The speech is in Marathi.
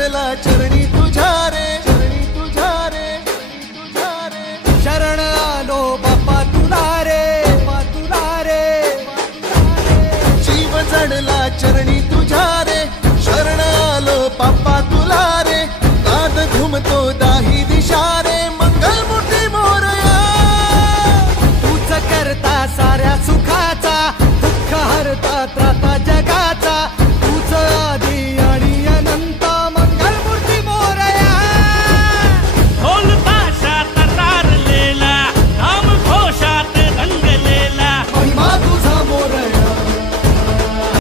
जडला चरणी तुझ्या रे, चरणी तुझ्या रे, तुझ्या रे शरण आलो बापा तुला रे, बापा तुला रे, जीव जडला चरणी